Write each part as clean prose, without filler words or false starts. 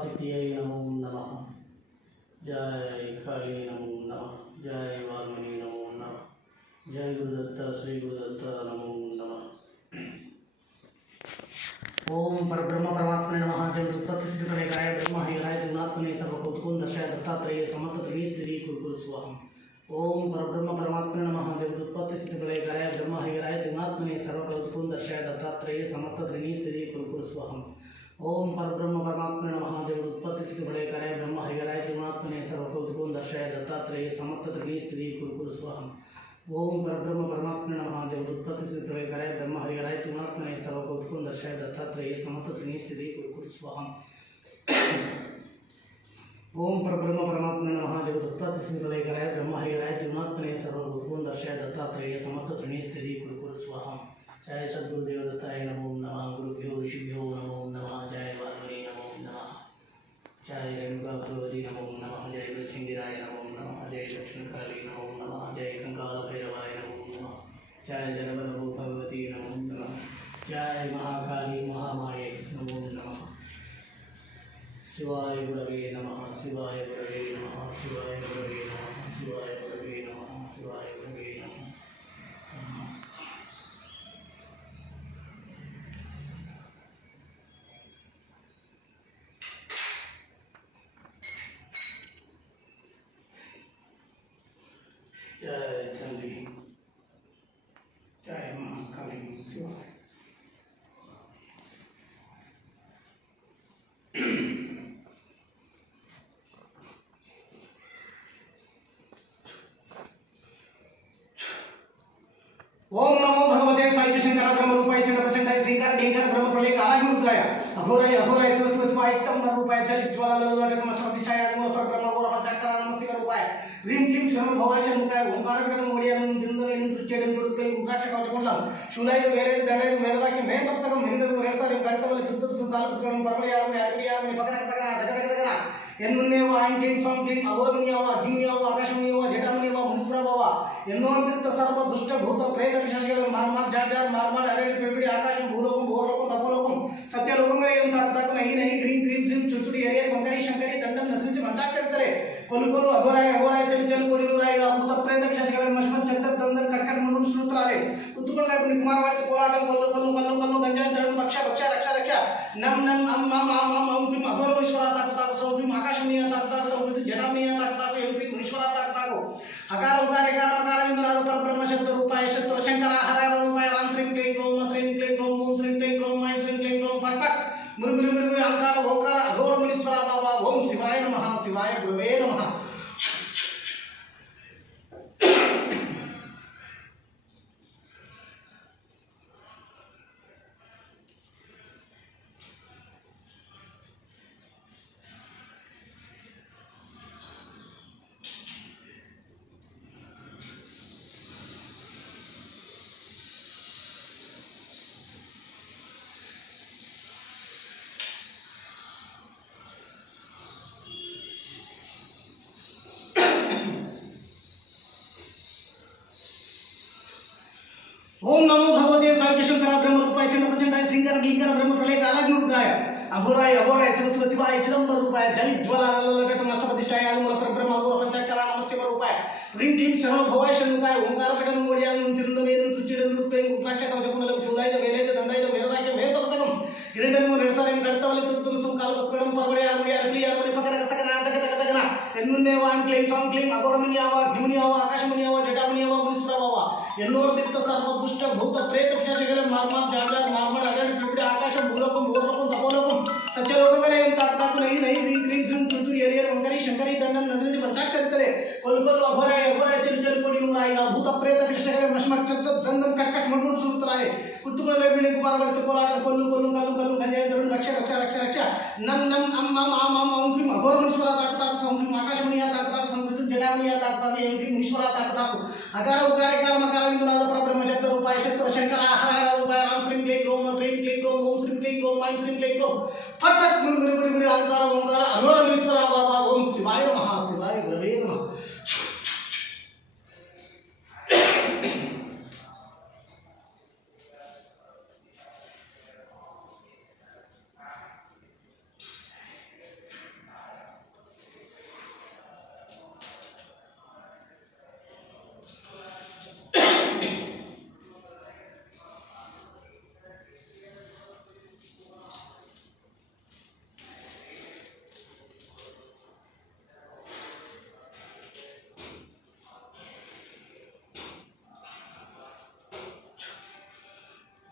पराशक्तियै नमो नमः। जय काली नमो नमः। जय वाल्मीकि नमो नमः। जय गुरुदत्त श्री गुरुदत्त नमो नमः। ओम परब्रह्म परमात्मने नमः। जय उत्पत्ति स्थिति प्रलयकाय ब्रह्म हरिहराय त्रिगुणात्मने सर्वभूतगुण दर्शय दत्तात्रेय समस्त त्रिस्थिति कुरु स्वाहा। ओम परब्रह्म परमात्मने नमः। जय उत्पत्ति स्थिति प्रलयकाय ब्रह्म हरिहराय त्रिगुणात्मने सर्वभूतगुण दर्शय दत्तात्रेय समस्त त्रिस्थिति कुरु स्वाहा। ओम परब्रह्म परमात्मने नमः। जय उत्पत्ति स्थिति प्रलयकाय ब्रह्म हरिहराय त्रिगुणात्मने सर्वभूतगुण दर्शय दत्तात्रेय समस्त त्रिस्थिति कुरु स्वाहा। ओम परब्रह्म परमात्मने नमः। जय उत्पत्ति स्थिति प्रलयकाय ब्रह्म हरिहराय त्रिगुणात्मने सर्वभूतगुण दर्शय दत्तात्रेय समस्त त्रिस्थिति कुरु स्वाहा। ओम परब्रह्म परमात्मने नमः। जय उत्पत्ति स्थिति प्रलयकाय ब्रह्म हरिहराय त्रिगुणात्मने सर्वभूतगुण दर्शय दत्तात्रेय समस्त त्रिस्थिति कुरु स्वाहा। जय सद्गुरुदेव दत्ताय नमो नमः। गुरुभ्यो ऋषिभ्यो नमो नमः। जय वाल्मीकि नमो नमः। जय रेणुका भगवती नमो नमः। जय वृक्षिंगिराय नमो नमः। जय दक्षिणकाली नमो नमः। जय कंकाल भैरवाय नमो नमः। जय जगन्नाथ भगवती नमो नमः। जय महाकाली महामाये नमो नमः। शिवाय गुरवे नमः। शिवाय गुरवे नमः। शिवाय गुरवे नमः। शिवाय गुरवे नमः। शिवाय गुरवे नमः। जय चंडी। जय महाकाली शिवाय। ओम नमो भगवते साई शंकर ब्रह्म रूपाय चंद्र प्रचंडाय श्रीकार ढेंकर ब्रह्म प्रलय कालाग्निरुद्राय अघोराय अघोराय शिव शिव शिवाय स्तंभ रूपाय जल ज्वाला लललट मच्छरदिशाय मूल परब्रह्म गौर पंचाक्षर नमस्कार रूपाय ह्रीं क्लीं श्रम भवाय शंकर ओंकार विकटं मोडियं दिंदवेन తుచ్చేడం దురుపై ఉగ్రాక్ష కవచకుండం శూలయ వేరేది దండయ వేదవాక్యం మే తపసకం హిందూ రెడసారి కడతవల తుత్తు సుకాలపుస్కరం పరమయారం యాకడియామని పకడకసగన దగదగదగన ఎన్నున్నేవ ఆంటీం సోంటీం అగోరమన్యవ అగ్నియవ ఆకాశమన్యవ జటమన్యవ మున్స్రభవ ఎన్నోర్దిత సర్వ దుష్ట భూత ప్రేత పిశాచగల మార్మార్ జాజార్ మార్మార్ అరేడి పిడిపిడి ఆకాశం భూలోకం భూలోకం తపోలోకం సత్యలోకంగా ఏం తాకు నహి నహి గ్రీం గ్రీం శ్రీం చుచుడి ఎరే మంగళి శంకరి దండం నసించి మంచాక్షరతలే కొలు కొలు అఘోరాయ అఘోరాయ చెలు కొడి నూరాయ భూత ప్రేత పిశాచగల మష్మత్ చంత దందం కట్కట్ మును సూత్రాలే కుతుకులైన కుమారవాడి కోలాటం కొల్లు కొల్లు కొల్లు కొల్లు గంజాన్ తరుణ్ పక్ష పక్ష రక్ష రక్ష నం నం అం మం ఆం ఆం ఔం క్రీం అఘోరేశ్వర తాకు తాకు సౌ క్రీం ఆకాశమీయ తాకు తాకు సౌ క్రీం జటమీయ తాకు తాకు ఏం క్రీం ఈశ్వర తాకు తాకు అకార ఉకార ఏకార అకార ఇంద్రాద పరబ్రహ్మ శబ్ద రూపాయ శత్రు శంకర హర రూపాయ రాం శ్రీం క్లీం క్రోం శ్రీం క్లీం క్రోం ఓం శ్రీం క్లీం క్రోం ఐం శ్రీం క్లీం క్రోం పట్ పట్ మురు మురు మురు అంకార ఓంకార అఘోర మునీశ్వర బాబా ఓం శివాయ నమః. శివాయ గురువే నమః. ओम नमो भगवते साई शंकर ब्रह्म रूपाय चंद्र प्रचंडाय श्रीकर ढेंकर ब्रह्म प्रलय कालाग्निरुद्राय अघोराय अघोराय शिव शिव शिवाय चिदंबर रूपाय जल ज्वाला लललट मच्छरदिशाय मूल परब्रह्म गौर पंचाक्षर नमस्कार रूपाय ह्रीं क्लीं श्रम भवाय शंकराय ओंकार विकटं मोडियं दिंदवेन తుచ్చేడం దురుపై ఉగ్రాక్ష కవచకుండలం శూలయ వేరేది దండయ వేదవాక్యం మే తపసకం హిరణ్యము రెడసారి కడతవల తుత్తు సుకాలపుస్కరం పరమయారం యాకడియామని పకడకసగన దగదగదగన ఎన్నున్నేవ ఆం క్లీం సోం క్లీం అఘోరమన్యవ అగ్నిమన్యవ ఆకాశమన్యవ జటమన్యవ మునిస్రభవ ఎన్నోర్దిత సర్వ దుష్ట భూత ప్రేత పిశాచగల మార్మార్ జాజార్ మార్మార్ అరేడి పిడిపిడి ఆకాశం భూలోకం భూలోకం తపోలోకం సత్యలోకంగా ఏం తాకు తాకు నహి నహి గ్రీం గ్రీం శ్రీం చుచుడి ఎరే మంగళి శంకరి దండం నసించి పంచాక్షరతలే కొలు కొలు అఘోరాయ అఘోరాయ చెలు కొడి నూరాయ భూత ప్రేత పిశాచగల మష్మత్ చంత దందం కట్కట్ మును సూత్రాలే కుతుకులైన కుమారవాడి కోలాటం కొల్లు కొల్లు కల్లు కల్లు గంజాన్ తరుణ్ రక్ష రక్ష రక్ష రక్ష నం నం అం మం ఆం ఆం ఔం క్రీం అఘోరేశ్వర తాకు తాకు సౌ క్రీం ఆకాశమనీయ తాకు తాకు సంకృతి జటామనీయ తాకు తాకు ఏం క్రీం ఈశ్వర తాకు తాకు అకార ఉకార ఏకార మకార ఇంద్రాద పరబ్రహ్మ శబ్ద రూపాయ శత్రు శంకర హర రూపాయ రాం శ్రీం క్లీం క్రోం శ్రీం క్లీం క్రోం ఓం శ్రీం క్లీం క్రోం ఐం శ్రీం క్లీం క్రోం ఫట్ ఫట్ మురు మురు మురు మురు అంకార ఓంకార అఘోర మునీశ్వర బాబా ఓం శివాయ నమః. శివాయ గురవే నమః.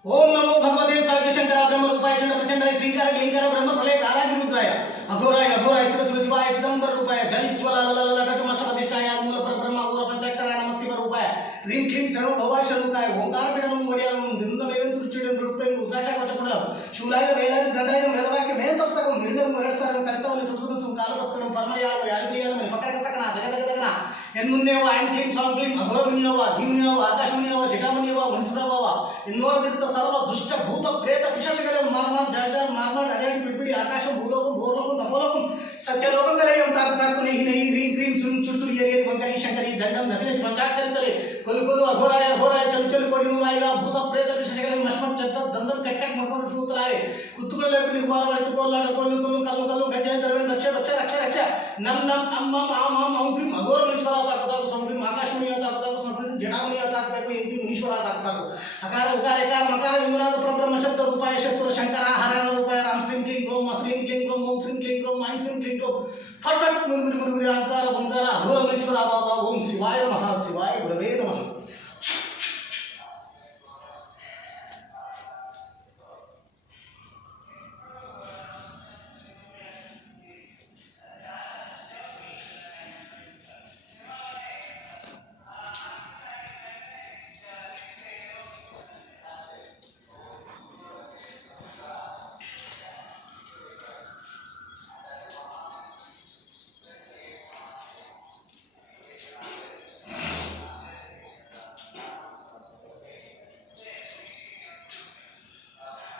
ओम नमो भगवते साग्यशंकराय ब्रह्म रूपाय चंड प्रचंडाय श्रींकर क्लींकर ब्रह्म प्रलय कालाग्नि रुद्राय अघोराय अघोराय शिव शिव शिवाय चिदंबर रूपाय जलिज्वला ललललटट मष्टपतिष्ठाय आदिमूल परब्रह्म अघोर पंचाक्षराय नमः शिव रूपाय ह्रीं क्लीं सर्व भवाय षण्मुखाय ओंकार पीडनं वडियं दिन्दमेवं तुरुचिडं दुरुपें रुद्राक्षाय वचकुंडलं शूलाय वेलाय दंडाय मेदवाक्य मेंतस्तकं मिर्गं वरसरं कडितवले तुतुसं कालवस्करं परमयाल यारिप्रियं पकरक सकना दगदगदगना ఎన్నున్నేవ ఐం క్లీం సాం క్లీం అఘోరమునియవ ధీమునియవ ఆకాశమునియవ జటామునియవ వనిస్ప్రభవ ఎన్నోరదిత సర్వ దుష్ట భూత ప్రేత పిశాచగలం మార్మార్ జాగర్ మార్మార్ అడేటి పిడిపిడి ఆకాశం భూలోకం భూలోకం తపోలోకం సత్యలోకం గలయం తాకు తాకు నెహి నెహి హ్రీం క్లీం సుం చుర్చురు ఎరియరి వంకరి శంకరి దండం నసిని పంచాక్షరితలే కొలు కొలు అఘోరాయ అఘోరాయ చలు చలు కొడి నురాయిరా భూత ప్రేత పిశాచగలం మష్మట్ చెత్త దందం కట్టక్ మర్మం సూత్రాయ కుత్తుకుల లేపి కుమారవడి కోలాడ కొలు కొలు కల్లు కల్లు గంజాయ దర్వెన్ రక్ష రక్ష రక్ష రక్ష నమ్ నమ్ అమ్మం ఆమం ఔం క్లీం అఘోరమేశ్వర ताकताको संप्रीम आकाशमणीय ताकताको संप्रीम जडामणीय ताकताको एंपी मुनीश्वरा ताकताको अकार उकार एकार मकार विमनाद परब्रह्म शब्द रूपाय शत्रु शंकर हरहर रूपाय राम श्रीं क्लीं क्रोम श्रीं क्लीं क्रोम ओम श्रीं क्लीं क्रोम ऐं श्रीं क्लीं क्रोम फट फट मुरमुर मुरमुर अहंकार ओंकार अघोरमेश्वरा बाबा ओम शिवाय नमः शिवाय गुरवे नमः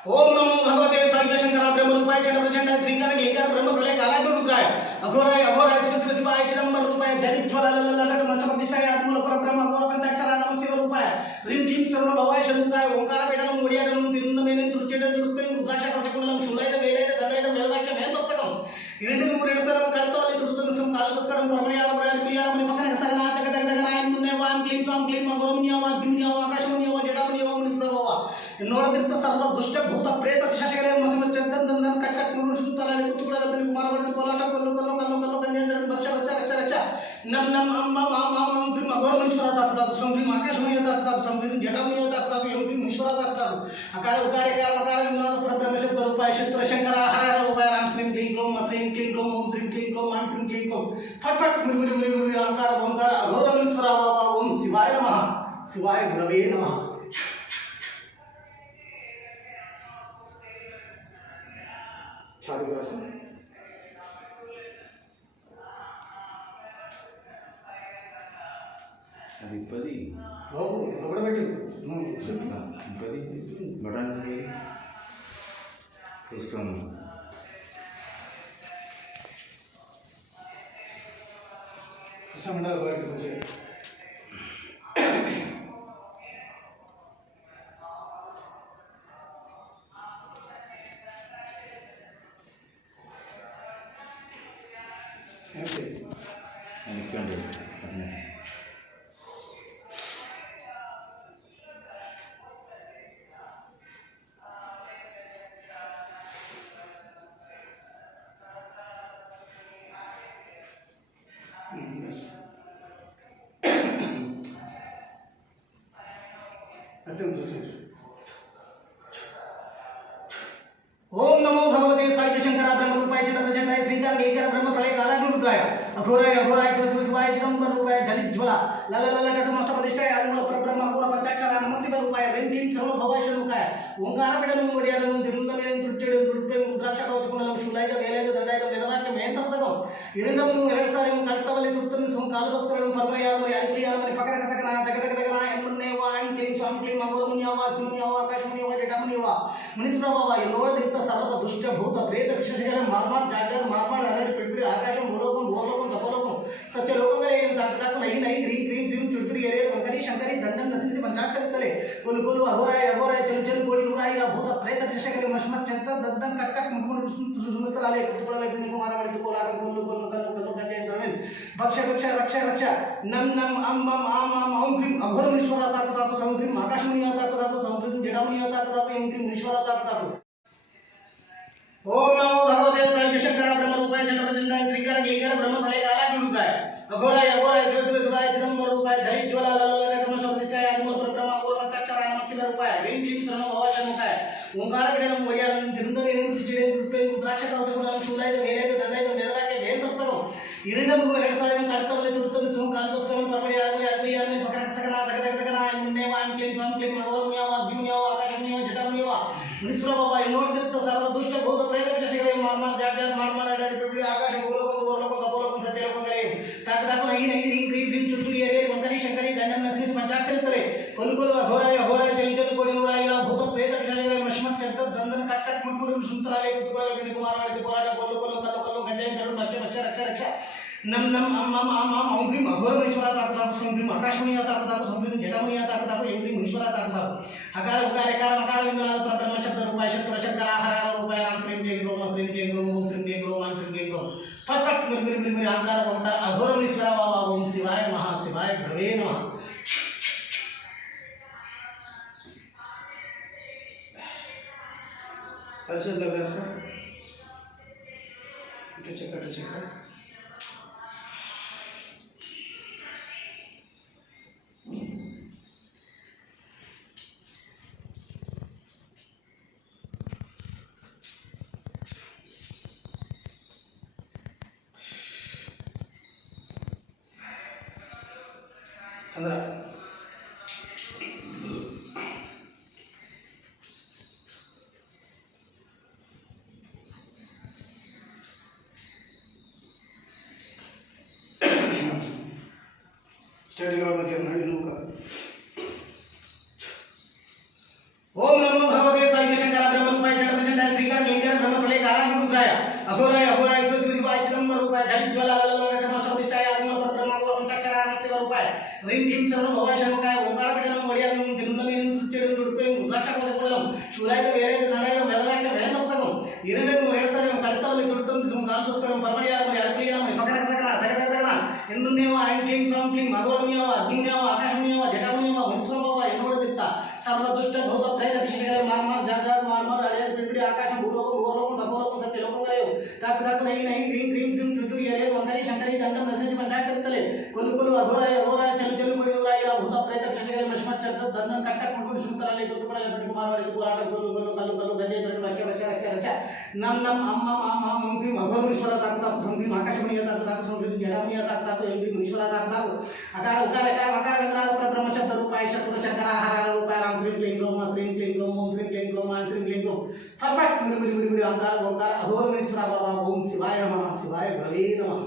ओम नमो भगवते साग्यशंकराय ब्रह्म रूपाय चंड प्रचंडाय श्रींकर क्लींकर ब्रह्म प्रलय कालाग्नि रुद्राय अघोराय अघोराय शिव शिव शिवाय चिदंबर रूपाय जलिज्वला ललललटट मष्टपतिष्ठाय आदिमूल परब्रह्म अघोर पंचाक्षराय नमः शिव रूपाय ह्रीं क्लीं सर्व भवाय षण्मुखाय ओंकार पीडनं वडियं दिन्दमेवं तुरुचिडं दुरुपें रुद्राक्षाय वचकुंडलं शूलाय वेलाय दंडाय मेदवाक्य मेंतस्तकं इरंडु मूरेडसरं कडितवले तुरुतुसं कालवस्करं परमयाल यारिप्रियं पकरक सकना दगदगदगना एन्नुन्नेव ऐं क्लीं सां क्लीं अघोरमुनियव धिमुनियव आकाशमुनियव जटामुनियव वनिस्प्रभव ఎన్నోరదిత సర్వ దుష్ట భూత ప్రేత పిశాచగలం మసమ చందం దండం కట్టక్ మురు సుతలాలి కుతుకుల రబని కుమారవడి కోలాట కొల్లు కొల్లు కల్లు కల్లు గంజేంద్రం భక్ష భక్ష రక్ష రక్ష నమ్ నమ్ అమ్మ మామ మామ ప్రిమ అఘోరమేశ్వర తాకతాకు సంప్రీం ఆకాశమయ తాకతాకు సంప్రీం జటామయ తాకతాకు ఎంపి మునీశ్వర తాకతాకు అకార ఉకార ఏకార మకార విమనాద పరబ్రహ్మ శబ్ద రూపాయ శత్రు శంకర హరహర రూపాయ రామ శ్రీం క్లీం క్రోం శ్రీం క్లీం క్రోం ఓం శ్రీం క్లీం క్రోం ఐం శ్రీం క్లీం క్రోం ఫట్ ఫట్ మురి మురి మురి అహంకార ఓంకార అఘోరమేశ్వర బాబా ఓం శివాయ నమః శివాయ గురవే నమః అది 10 బాబు ఒకటి పెట్టు 10 బటన్ చూస్తాము కృష్ణమండల బయటకు వచ్చే ओम नमो भगवते साग्यशंकराय ब्रह्म रूपाय चंड प्रचंडाय श्रींकर क्लींकर ब्रह्म प्रलय कालाग्नि रुद्राय अघोराय अघोराय शिव शिव शिवाय चिदंबर रूपाय जलिज्वला ललललटट मष्टपतिष्ठाय आदिमूल परब्रह्म अघोर पंचाक्षराय नमः शिव रूपाय ह्रीं क्लीं सर्व भवाय षण्मुखाय ओंकार पीडनं वडियं दिन्दमेवं तुरुचिडं दुरुपें रुद्राक्षाय वचकुंडलं शूलाय वेलाय दंडाय मेदवाक्य मेंतस्तकं इरंडमु एरडसारि कडितवले तुरुतुसं कालवस्करं परमयाल यारिप्रियं पकरक सकना दगदगदगना एन्नुन्नेव ऐं क्लीं सां क्लीं अघोरमुनियव धिमुनियव आकाशमुनियव जटामुनियव मुनीश्वरभव ఎన్నోరదిత సర్వ దుష్ట భూత ప్రేత పిశాచగలం మార్మార్ జాగర్ మార్మార్ అడేటి పిడిపిడి ఆకాశం భూలోకం భూలోకం తపోలోకం సత్యలోకం గలయం తాకతాకు నెహి నెహి హ్రీం క్లీం శ్రీం చుర్చురు ఎరియరి వంకరి శంకరి దండం నసిని పంచాక్షరితలే కొలు కొలు అఘోరాయ అఘోరాయ చలు చలు కోడి నురాయిరా భూత ప్రేత పిశాచగలం మష్మట్ చెత్త దద్దం కట్టక్ మురు సుమిత్రాలే కుతుకుల లేపి కుమారవడి కోలాట కొల్లు కొల్లు కల్లు కల్లు గంజేంద్రమేన్ భక్ష భక్ష రక్ష రక్ష నమ్ నమ్ అమ్మం ఆమం ఔం క్లీం అఘోరమేశ్వర తాకతాకు సంప్రీం ఆకాశమణీయ తాకతాకు సంప్రీం జడామణీయ తాకతాకు ఎంపి మునీశ్వర తాకతాకు ओम नमो भगवते साग्यशंकराय ब्रह्म रूपाय चंड प्रचंडाय श्रींकर क्लींकर ब्रह्म प्रलय कालाग्नि रुद्राय अघोराय अघोराय शिव शिव शिवाय चिदंबर रूपाय जलिज्वला ललललटट मष्टपतिष्ठाय आदिमूल परब्रह्म अघोर पंचाक्षराय नमः शिव रूपाय ह्रीं क्लीं सर्व भवाय ఓంకారకటం ఒడియాలను తిరుందవేను తుచ్చిడేను తుప్పేను ద్రాక్ష కవచకుడాలను శూలాయుధ వేరేద దండాయుధం వేదవాక్య వేద పుస్తకం இரண்டு இரண்டு கடத்தவரை துடுத்தது சிவம் கால்பஸ்கரம் பரப்படியாரு அருளியாரு பக்கசகனா தகதகதகனா முன்னேவான் கிளிம் துவம் கிளிம் மகோரமியாவா அக்னியாவா ஆகாஷமியாவா ஜடாமியாவா முனிஸ்வரபாவா என்னோடு திருத்த சர்வ துஷ்ட பூத பிரேத விசேஷகளை மார்மார் ஜாஜார் மார்மார் அடாடி பிபிடி ஆகாஷ பூலோகம் பூர்லோகம் தபோலோகம் சத்யலோகங்களே தாக்கு தாக்கு நகி நகி రీం క్రీం శ్రీం చుట్టుడి అరే వంకరి శంకరి దండం నసిని పంచాక్షరితలే కొలుకొలు అఘోరాయ అఘోరాయ జలిజలు కోడి నూరాయ భూత ప్రేత విషయங்களை మష్మట్ చెడ్డ దందన కట్ కట్ ముట్టుడు సుంతరాలే కుతుకుల బిని కుమారవాడి పోరాట కొల్లు కొల్లు కల్లు కొల్లు గంజాయి తరుణ్ మచ్చ మచ్చ రక్ష రక్ష नम नम अम अम अम अम ओम क्रीम अघोर मनीश्वरा ताक ताक सोम क्रीम आकाशमणिया ताक ताक सोम क्रीम जटामणिया ताक ताक एम क्रीम मनीश्वरा ताक ताक अकार उकार एकार मकार विंदनाद परब्रह्म शब्द रूपाय शब्द शंकर आहार रूपाय राम क्रीम क्लीं क्रोम श्रीं क्लीं क्रोम ओम श्रीं क्लीं क्रोम मान श्रीं क्लीं क्रोम फट फट मिर मिर मिर मिर आकार ओंकार अघोर मनीश्वरा बाबा ओम शिवाय महा शिवाय भवे नमः ऐसे लग रहा है तो चेक अंदर स्टडी और मत करना इनको का ओम नमो भगवते साई शंकर ब्रह्म रूपाय चंद्रचंडाय श्रीकर लिंगर ब्रह्म प्रलय काला रुद्राय अघोराय अघोराय शिवाय चिदंबर रूपाय जलित ज्वाला लललटमशब्दिष्टाय आदिम परब्रह्म गोरम चक्षरान शिव रूपाय रीं क्लीं शरण भवाय शंकाय ओंकारकटम वडियालनु तिरुंदमेनु तुच्चेडु तुडुपेनु रुद्राक्ष कोजकुडलम शूलायुध वेरेद దండాయుధం వేదవాక్య వేద పుస్తకం இரண்டு இரண்டு கடத்தவரை துடுத்தம் சிவம் கால்பஸ்கரம் பரப்படியாரு அருளியாரு பக்கசகனா தகதகதகனா என்னுன்னேவா ஐம் क्लीं சோம் क्लीं மகோரமியாவா அக்னியாவா ஆகாஷமியாவா ஜடாமியாவா முனிஸ்வரபாவா என்னோடு தித்த सर्वदुष्ट भूत प्रेत विशेषகளை மார்மார் ஜாஜார் மார்மார் அடையார் பிபிடி ஆகாஷம் பூலோகம் பூர்லோகம் தபோலோகம் சத்யலோகங்களே தாக்கு தாக்கு நகி நகி రీం క్రీం శ్రీం చుట్టుడి అరే వంకరి శంకరి దండం నసిని పంచాక్షరితలే కొలుకొలు అఘోరాయ అఘోరాయ చలు చలు కోడి నూరాయ భూత ప్రేత విశేషகளை మష్మట్ చెడ్డ దండం కట్ కట్ ముట్టుడు సుంతరాలే కుతుకుల బిని కుమారవాడి పోరాట కొల్లు కొల్లు కల్లు కల్లు గంజాయి తరుణ్ మచ్చ మచ్చ రక్ష రక్ష నम नम अम अम अम अम ओम क्रीम अघोर मनीश्वरा ताक ताक सोम क्रीम आकाशमणिया ताक ताक सोम क्रीम जटामणिया ताक ताक एम क्रीम मनीश्वरा ताक ताक अकार उकार एकार मकार विंदनाद परब्रह्म शब्द रूपाय शब्द शंकर आहार रूपाय राम श्रीं क्लीं क्रोम श्रीं क्लीं क्रोम ओम श्रीं क्लीं क्रोम मान श्रीं क्लीं क्रोम फट फट मिर मिर मिर मिर अंकार ओंकार अघोर मनीश्वरा बाबा ओम शिवाय नमः शिवाय भवे नमः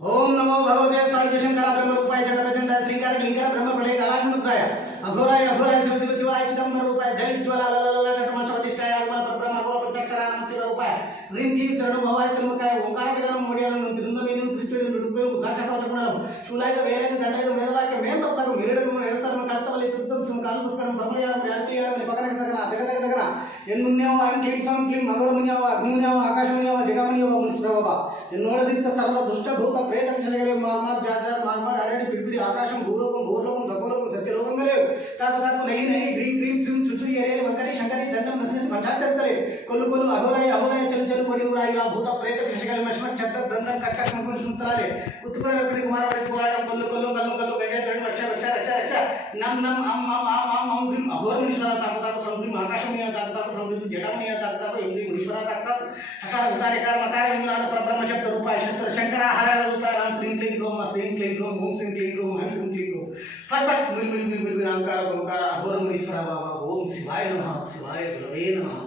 ओम नमो भगवते साई शंकर ब्रह्म रूपाय चंद्रचंडाय श्रीकर लिंगर ब्रह्म प्रलय काला रुद्राय अघोराय अघोराय शिव शिव शिवाय चिदंबर रूपाय जलित ज्वाला लललटमशब्दिष्टाय आदिम परब्रह्म गोरम चक्षरान शिव रूपाय रीं क्लीं शरण भवाय शंकाय ओंकारकटम वडियालनु तिरुंदमेनु तुच्चेडु तुडुपेनु रुद्राक्ष कोजकुडलम शूलायुध वेरेद దండాయుధం వేదవాక్య వేద పుస్తకం இரண்டு இரண்டு கடத்தவரை துடுத்தம் சிவம் கால்பஸ்கரம் பரப்படியாரு அருளியாரு பக்கசகனா தகதகதகனா என்னுன்னேவா ஐம் क्लीं சோம் क्लीं மகோரமியாவா அக்னியாவா ஆகாஷமியாவா ஜடாமணியாவா முனிஸ்வரபாவா என்னோடு தித்த सर्व दुष्ट भूत प्रेत विशेषகளை மார்மார் ஜாஜார் மார்மார் அடையாடி பிபிடி ஆகாஷம் பூலோகம் பூர்லோகம் தபோலோகம் சத்யலோகங்களே தாக்கு தாக்கு நகி நகி రీం క్రీం శ్రీం చుట్టుడి అరే వంకరి శంకరి దండం నసిని పంచాక్షరితలే కొల్లు కొల్లు అఘోరాయ అఘోరాయ చలు చలు కోడి నూరాయ భూత ప్రేత విశేషகளை మష్మట్ చెడ్డ దండం కట్ కట్ ముట్టుడు సుంతరాలే కుతుకుల బిని కుమారవాడి పోరాటం కొల్లు కొల్లు కల్లు కల్లు గంజాయి తరుణ్ మచ్చ మచ్చ రక్ష రక్ష నम नम अम अम अम अम ओम क्रीम अघोर मनीश्वरा ताक ताक सोम क्रीम आकाशमणिया ताक ताक सोम क्रीम जटामणिया ताक ताक एम क्रीम मनीश्वरा ताक ताक अकार उकार एकार मकार विंदनाद परब्रह्म शब्द रूपाय शब्द शंकर आहार रूपाय राम श्रीं क्लीं क्रोम श्रीं क्लीं क्रोम ओम श्रीं क्लीं क्रोम हम श्रीं क्लीं क्रोम फट फट मिर मिर मिर मिर अंकार ओंकार अघोर मनीश्वरा बाबा ओम शिवाय नमः शिवाय भवे नमः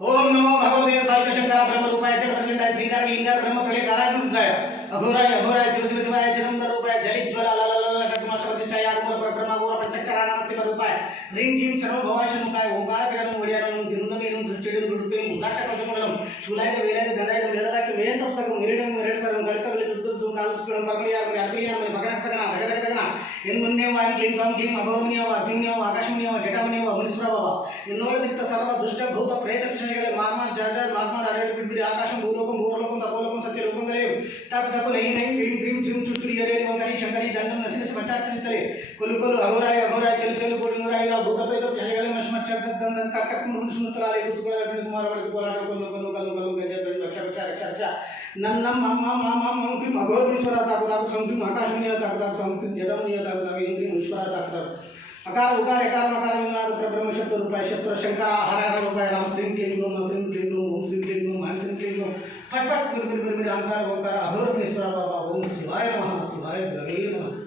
ओम नमो भगवते साई शंकर ब्रह्म रूपाय चंद्रचंडाय श्रीकर लिंगर ब्रह्म प्रलय काला रुद्राय अघोराय अघोराय शिव शिव शिवाय चिदंबर रूपाय जलित ज्वाला लललटमशब्दिष्टाय आदिम परब्रह्म गोरम चक्षरान शिव रूपाय रीं क्लीं शरण भवाय शंकाय ओंकारकटम वडियालनु तिरुंदमेनु तुच्चेडु तुडुपेनु रुद्राक्ष कोजकुडलम शूलायुध वेरेद దండాయుధం వేదవాక్య వేద పుస్తకం இரண்டு கடத்தவரை துடுத்தம் तालुस्कुलं परमयार्मि अर्पयार्मि भगनसगना दगदगदगना एन्मुन्नेव क्लीं स्वां क्लीं अघोरमुनियव अग्नियव आकाशमुनियव जटामुनियव मुनिसुरभव एन्नोडदिक्त सर्व दुष्ट भूत प्रेत पिशाचगले मार्मा जाजा मार्मा अरेल पिडबिडी आकाशं भूलोकं भूवर्लोकं तपोलोकं सत्यलोकं गले तप तप नहीं नहीं क्लीं क्लीं श्रीं चुचुड़ी अरे वंदरी शंकरी दंडम नसिनस पचाचलितले कुलु कुलु अघोराय अघोराय चल चल कोडिंगराय भूत प्रेत पिशाचगले मश्मच चक्र कटक मुरुन सुनतलाले कुतुकुला कुमार वर्ति कोलाट कोलो कोलो कोलो कोलो गजे रक्षा रक्षा रक्षा रक्षा नम नम मम मम मम मम क्रीम अघोरमुनीश्वर ताकु ताकु संक्रीम आकाशमुनिय ताकु ताकु संक्रीम जटामुनिय ताकु ताकु इंक्रीम ईश्वर ताकु ताकु अकार उकार एकार मकार विनाद परब्रह्म शब्द रूपाय शब्द शंकर हर हर रूपाय राम श्रीं क्लीं ओम श्रीं क्लीं ओम श्रीं क्लीं ओम हम श्रीं क्लीं ओम फट फट मिर मिर मिर अहंकार ओंकार अघोरमुनीश्वर बाबा ओम शिवाय नमः शिवाय द्रवे नमः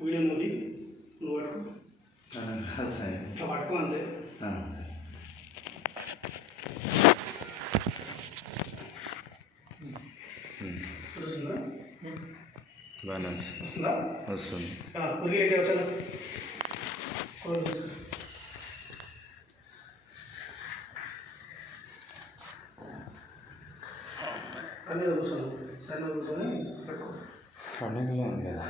వీడియో మూవీ నువ్వు పట్టుకో సరే ఇట్లా పట్టుకో అంతే వస్తుందా బాగా వస్తుందా వస్తుంది కొద్దిగా ఎక్కడ వచ్చాను అన్నీ కూర్చోను సన్న కూర్చొని పెట్టుకో రన్నింగ్లో ఉంది కదా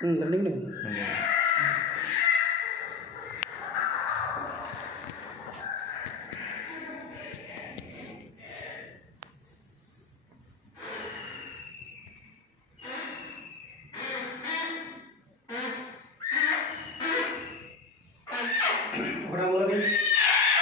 రన్నింగ్ ఒకటా మూలకి మూలకి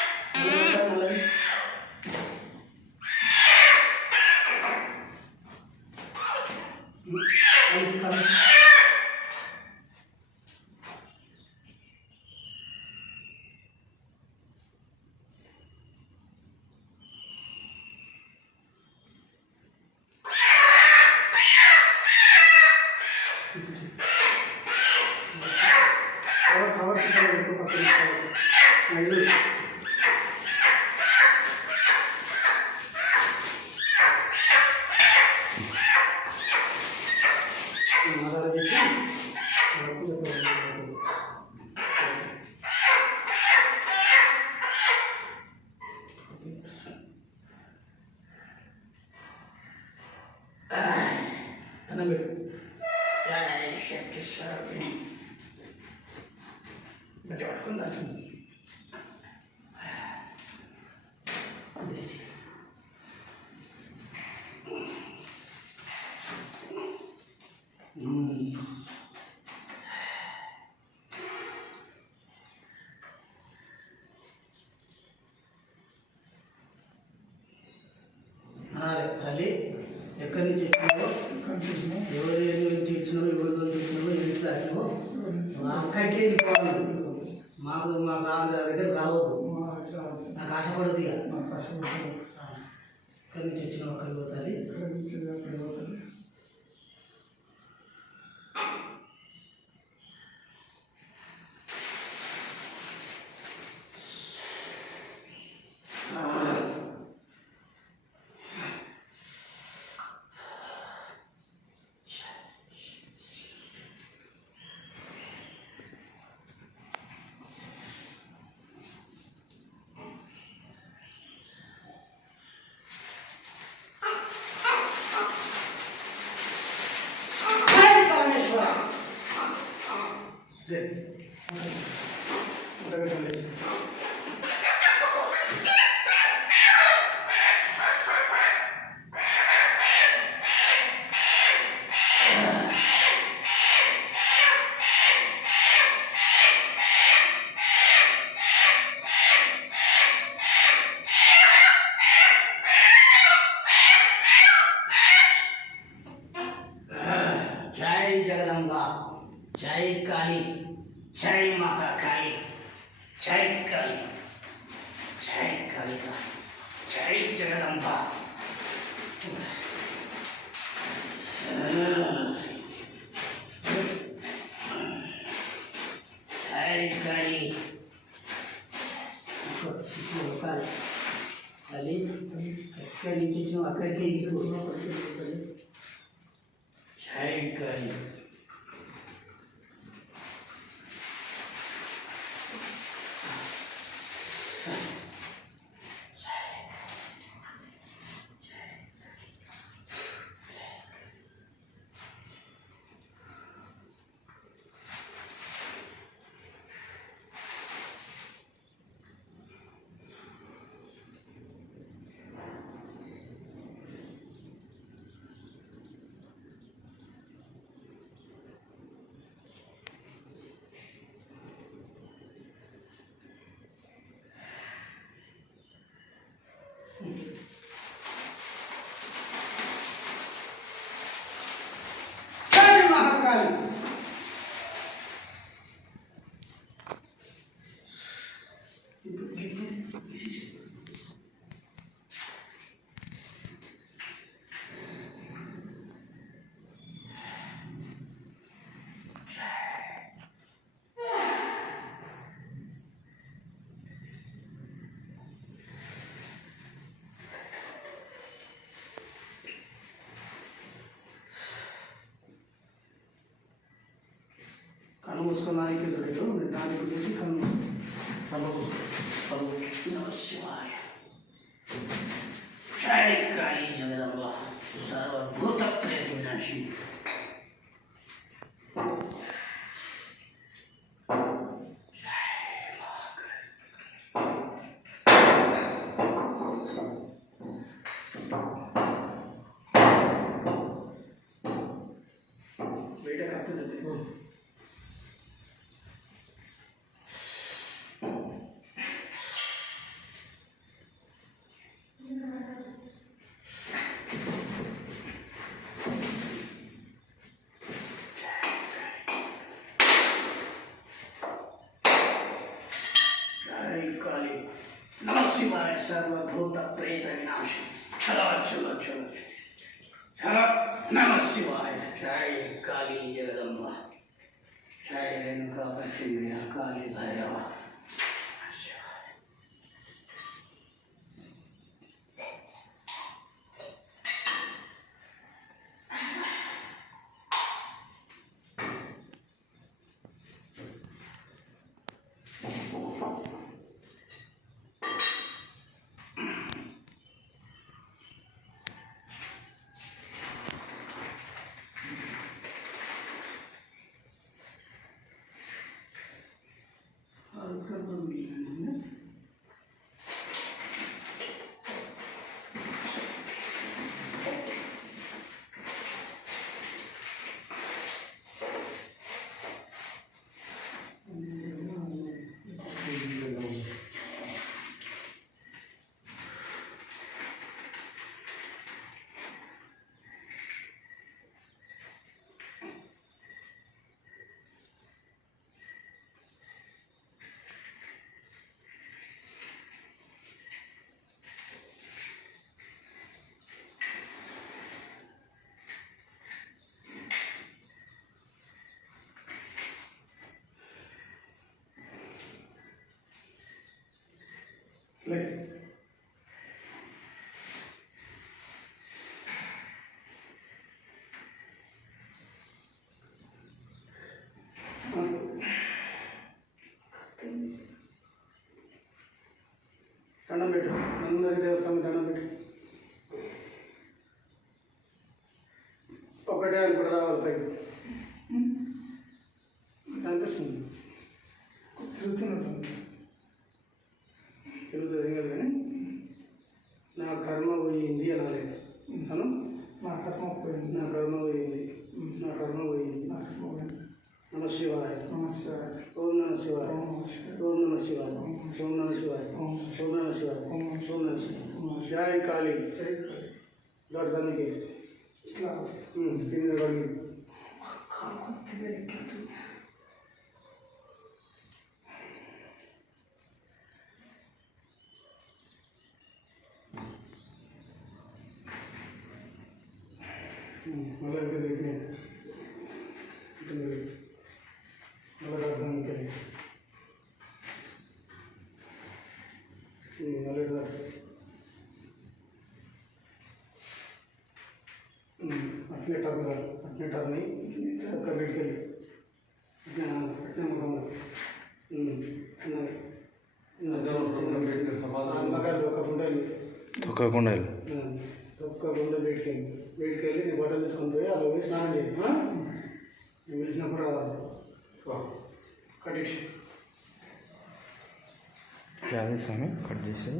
కవర్ మళ్ళీ అన్నం పెట్టు శక్తి స్వరూపిణి బట్టి పట్టుకుని దాచుంది అనాలి తల్లి ఎక్కడి నుంచి ఇచ్చినావో ఎవరి నుంచి ఇచ్చినావో ఎవరితో ఇచ్చినావో ఎంత దాచినావో మా అక్కడికి వెళ్ళిపోవాలి మాకు దగ్గర రావద్దు నాకు ఆశపడదు ఇక ఎక్కడి నుంచి వచ్చినావు అక్కడికి పోతాలి जय जगदम्बा जय काली जय माता काली जय काली जय कालिका जय जगदम्बा जय काली అక్కడికి జై కాళీ. కళ్ళు మూసుకున్నానికి చూడలేదు దానికి చూసి కళ్ళు కళ్ళు మూసుకో శివాయ. జై కాళీ జగదంబ సర్వభూత ప్రేత వినాశి. బయట కత్తి కాళీ. నమ శివాయ సర్వభూత ప్రేత వినాశి. చలో చలో చలో చలో. నమ శివాయ. జై కాళీ జగదంబ. జై రేణుకా పశ్చిమ కాళీ భైరవ. దండం పెట్టు. అందరి దేవస్థానం దండం పెట్టు. ఒకటే అనుకుంటా రావాలి పైకి. అనిపిస్తుంది తిరుగుతున్నట్టు. తిరుగుతుంది కదా కానీ నా కర్మ పోయింది అనాలి. అను నా కర్మ పోయింది. నా కర్మ పోయింది. నా కర్మ పోయింది. నమ శివాయ. నమ శివాయ. ఓం నమ శివాయ. ఓం నమ శివాయ. ఓం నమ శివాయ. ఓం నమ శివాయ. ఓం నమ శివాయ. జై కాళీ. జై కాళీ. దానికి ఇట్లా కింద పడి మళ్ళీ ఇంకా తిరిగినాయి. మళ్ళీ దానికి మళ్ళీ అట్నే టర్న్ అయ్యి ఒక్క బయటికి వెళ్ళి అట్నే ముఖం తొక్కకుండా తొక్కకుండా బయటికి వెళ్ళి నీ బట్టలు తీసుకొని పోయి అలా పోయి స్నానం చేయి నేను పిలిచినప్పుడు రావాలి కట్ అదే స్వామి కట్ చేసి